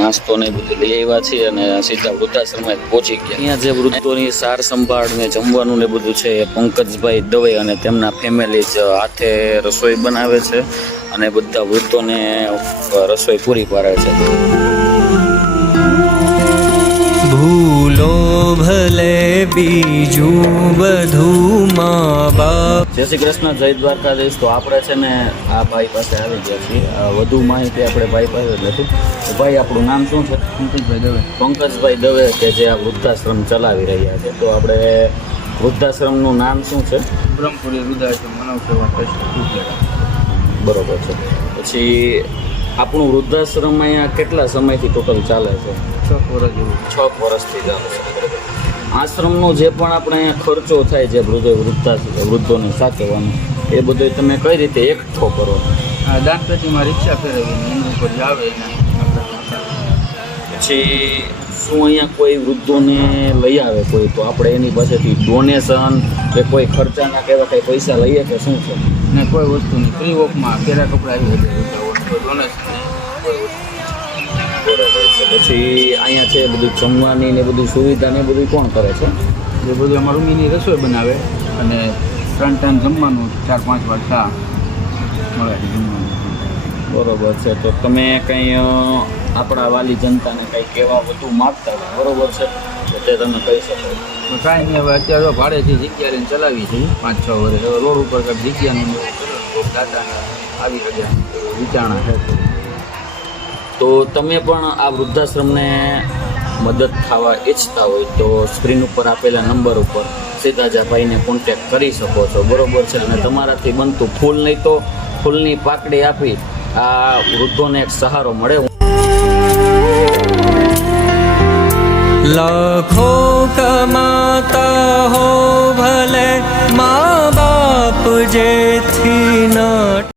નાસ્તો ને બધું લઈ આવ્યા છીએ અને સીધા વૃદ્ધાશ્રમમાં પહોંચી ગયા. અહીંયા જે વૃદ્ધોની સાર સંભાળ ને જમવાનું ને બધું છે એ પંકજભાઈ દવે અને તેમના ફેમિલી જ હાથે રસોઈ બનાવે છે અને બધા વૃદ્ધોને રસોઈ પૂરી પાડે છે. ભૂલો ભલે બીજું બધું મા બાપ. જય શ્રી કૃષ્ણ, જય દ્વારકાધીશ. તો આપણે છે ને આ ભાઈ પાસે આવી ગયા છીએ. વધુ માહિતી આપણે ભાઈ પાસે જ નથી. તો ભાઈ, આપણું નામ શું છે? પંકજભાઈ દવે. પંકજભાઈ દવે કે જે આ વૃદ્ધાશ્રમ ચલાવી રહ્યા છે. તો આપણે વૃદ્ધાશ્રમનું નામ શું છે? બ્રહ્મપુરી વૃદ્ધાશ્રમ માનવ સેવા ટ્રસ્ટ. બરોબર છે. પછી આપણું વૃદ્ધાશ્રમ અહીંયા કેટલા સમયથી ટોટલ ચાલે છે? 6 વર્ષ જેવું. 6 વર્ષથી ચાલે છે. આશ્રમનો જે પણ આપણે અહીંયા ખર્ચો થાય છે વૃદ્ધોને સાચવવાનો, એ બધો તમે કઈ રીતે એકઠો કરો? આ દાનપેટીમાં રિક્ષા ફેરવીને એની ઉપર જે આવે એને પછી શું અહીંયા કોઈ વૃદ્ધોને લઈ આવે કોઈ, તો આપણે એની પાસેથી ડોનેશન કે કોઈ ખર્ચાના કે એવા કંઈ પૈસા લઈએ કે શું છે? ને કોઈ વસ્તુ નહીં, ફ્રી ઓફમાં કેરા કપડાં આવી જાય, ડોનેશન નહીં. બરોબર છે. પછી અહીંયા છે બધું જમવાની ને બધું સુવિધા ને બધું કોણ કરે છે? એ બધું અમારું રૂમીની રસોઈ બનાવે અને 3 ટાઈમ જમવાનું, 4-5 વાર ચા મળે જમવાનું. બરોબર છે. તો તમે કંઈ આપણા વાલી જનતાને કંઈ કહેવા બધું માગતા હોય, બરોબર છે, તો તે તમે કહી શકો. તો કાંઈ નહીં, હવે અત્યારે તો ભાડેથી જગ્યા લઈને ચલાવી છે 5-6 વર્ષ. હવે રોડ ઉપર કંઈક જગ્યાનું દાદાને આવી રહ્યા વિચારણા છે. તો તમે પણ આ વૃદ્ધાશ્રમને મદદ થવા ઈચ્છતા હોય તો સ્ક્રીન ઉપર આપેલા નંબર ઉપર સીધા જ આ ભાઈને કોન્ટેક્ટ કરી શકો છો, બરોબર છે. અને તમારાથી બનતું ફૂલ નહીં તો ફૂલની પાકડી આપી આ વૃદ્ધોને એક સહારો મળે. લાખો કમાતા હો ભલે મા બાપ જેથી